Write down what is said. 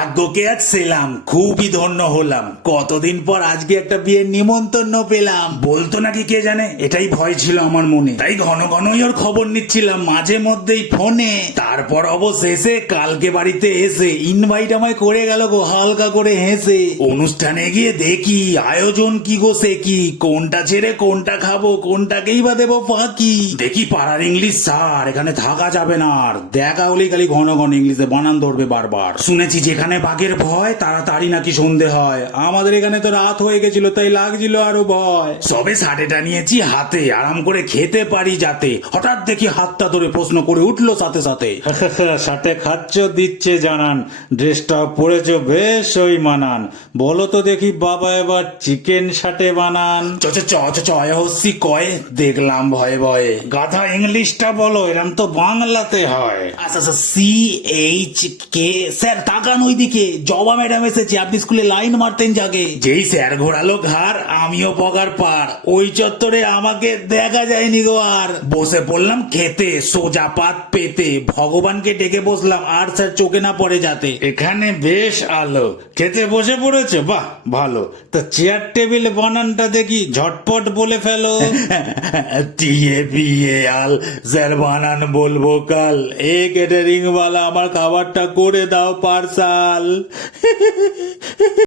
ভাগ্যকে আজ ছিলাম, খুবই ধন্য হলাম। কতদিন পর আজকে একটা বিয়ের নিমন্ত্রণ পেলাম। বলতো নাকি কে জানে, এটাই ভয় ছিল আমার মনে। তাই ঘন ঘনই ওর খবর নিচ্ছিলাম, মাঝে মধ্যেই ফোনে। তারপর অবশেষে কালকে বাড়িতে এসে ইনভাইট আমায় করে গেল গো, হালকা করে হেসে। অনুষ্ঠানে গিয়ে দেখি আয়োজন কি গো, সে কি, কোনটা ছেড়ে কোনটা খাবো, কোনটাকেই বা দেবো ফাঁকি। দেখি পাড়ার ইংলিশ স্যার, এখানে থাকা যাবে না আর। দেখা হলেই খালি ঘন ঘন ইংলিশে বানান ধরবে বারবার। শুনেছি যেখানে বাঘের ভয় তাড়াতাড়ি নাকি সন্ধে হয়। আমাদের এখানে তো রাত হয়ে গেছিল, তাই লাগছিল আরো ভয়। সবে সাটেটা নিয়েছি হাতে, আরাম করে খেতে পারি যাতে। হঠাৎ দেখি হাতটা ধরে প্রশ্ন করে উঠলো সাথে সাথে, সাথে খাচ্ছ দিচ্ছে জানান, ড্রেসটা পরেছো বেশ ওই মানান, বলো তো দেখি বাবা এবার চিকেন সাটে বানান। চ চ চ চ চ হচ্ছি কয়ে, দেখলাম ভয়ে ভয়ে। গাধা ইংলিশটা বলো, এরম তো বাংলাতে হয়। আচ্ছা আচ্ছা, CHK। স্যার তাকান ওইদিকে, জবা ম্যাডাম এসেছে। আপনি স্কুলে লাইন মারতেন যাকে। যেই স্যার ঘোরালো ঘাড়, আমিও পগার পার। ওই চত্বরে আমাকে দেখা যায়নি গো আর। বসে পড়লাম খেতে, সোজা পাত পেতে। ভগবানকে ডেকে বসলাম, আর স্যার চোখে না পড়ে যাতে। এখানে বেশ আলো, খেতে বসে পড়েছে, বাহ ভালো। তা চেয়ার টেবিল বানানটা দেখি ঝটপট বলে ফেলো। TABAL, স্যার বানান বলবো কাল। কেটারিং ওয়ালা, আমার খাবারটা করে দাও পার্সাল।